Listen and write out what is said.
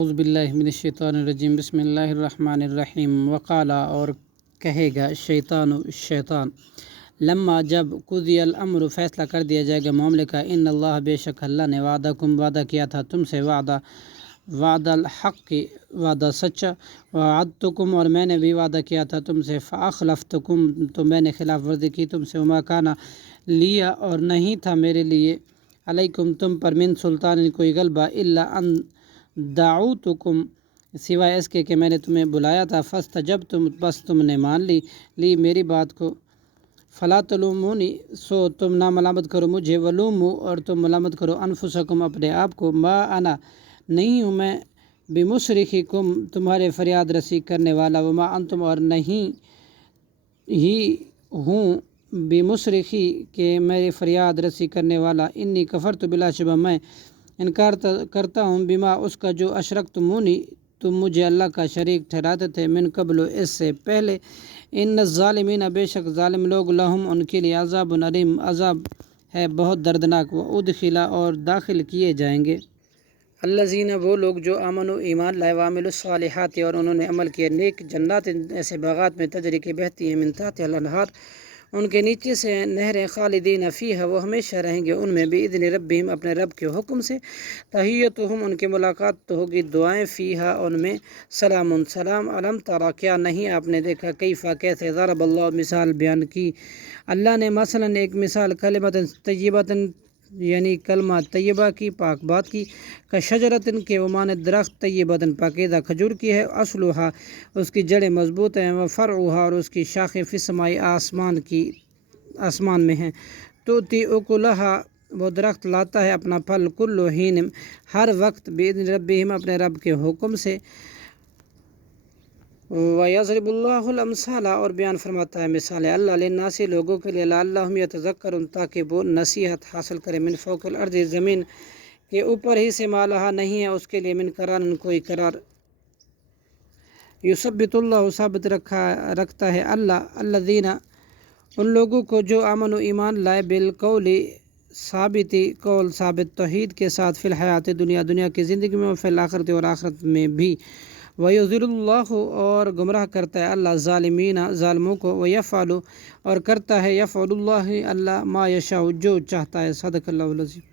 اعوذ باللہ من الشیطان الرجیم بسم اللہ الرحمن الرحیم وقالا اور کہے گا شیطان لما جب قضی الامر فیصلہ کر دیا جائے گا معاملے کا ان اللہ بے شک اللہ نے وعدہ کیا تھا تم سے وعدہ الحق کی وعدہ سچا وعدتکم اور میں نے بھی وعدہ کیا تھا تم سے فاخلفتکم تو میں نے خلاف ورزی کی تم سے وما کانا لیا اور نہیں تھا میرے لیے علیکم تم پر من سلطان کوئی غلبہ الا ان دعوتکم سوائے اس کے کہ میں نے تمہیں بلایا تھا فاستجبتم بس تم نے مان لی میری بات کو فلا تلومونی سو تم نہ ملامت کرو مجھے ولومو اور تم ملامت کرو انفسکم اپنے آپ کو ما انا نہیں ہوں میں بمصرخکم تمہارے فریاد رسی کرنے والا وما انتم اور نہیں ہی ہوں بمصرخی کہ میرے فریاد رسی کرنے والا انی کفرت بلا شبہ میں انکار کرتا ہوں بما اس کا جو اشرکتمونی تم مجھے اللہ کا شریک ٹھہراتے تھے من قبل اس سے پہلے ان الظالمین بے شک ظالم لوگ لہم ان کے لیے عذاب علیم عذاب ہے بہت دردناک وادخلا اور داخل کیے جائیں گے الذین وہ لوگ جو آمنوا ایمان لائے وعملوا الصالحات اور انہوں نے عمل کیا نیک جنات ایسے باغات میں تجری کے بہتی ہیں من تحتها الانہار ان کے نیچے سے نہریں خالدین فیہا وہ ہمیشہ رہیں گے ان میں باذن ربہم اپنے رب کے حکم سے تحیتہم ان کی ملاقات تو ہوگی دعائیں فیہا ان میں سلام سلام علم ترا کیا نہیں آپ نے دیکھا کیفا کیسے ضرب اللہ مثال بیان کی اللہ نے مثلا ایک مثال کلمۃ طیبۃ یعنی کلمہ طیبہ کی پاک بات کی کشجرۃ کے ومان درخت طیبۃ پاکیزہ کھجور کی ہے اصلھا اس کی جڑیں مضبوط ہیں وفرعھا اور اس کی شاخیں فی السماء آسمان میں ہیں تؤتی اکلھا وہ درخت لاتا ہے اپنا پھل کل حین ہر وقت باذن ربہم اپنے رب کے حکم سے وَيَضْرِبُ اللَّهُ الْأَمْثَالَ اور بیان فرماتا ہے مثالیں اللہ للناس لوگوں کے لیے لعلہم یتذکرون تاکہ وہ نصیحت حاصل کریں من فوق الارض زمین کے اوپر ہی سے ما لہا نہیں ہے اس کے لیے من قرار کوئی قرار یثبت اللہ ثابت رکھتا ہے اللہ الذین ان لوگوں کو جو امن و ایمان لائے بالقول قول ثابت توحید کے ساتھ فی الحیات دنیا کی زندگی میں فی الآخرت اور آخرت میں بھی وَيُضِلُّ اللَّهُ اور گمراہ کرتا ہے اللہ ظالمین ظالموں کو وَيَفْعَلُ اور کرتا ہے یفعل اللہ اللہ ما یشاء جو چاہتا ہے صدق اللہ العظیم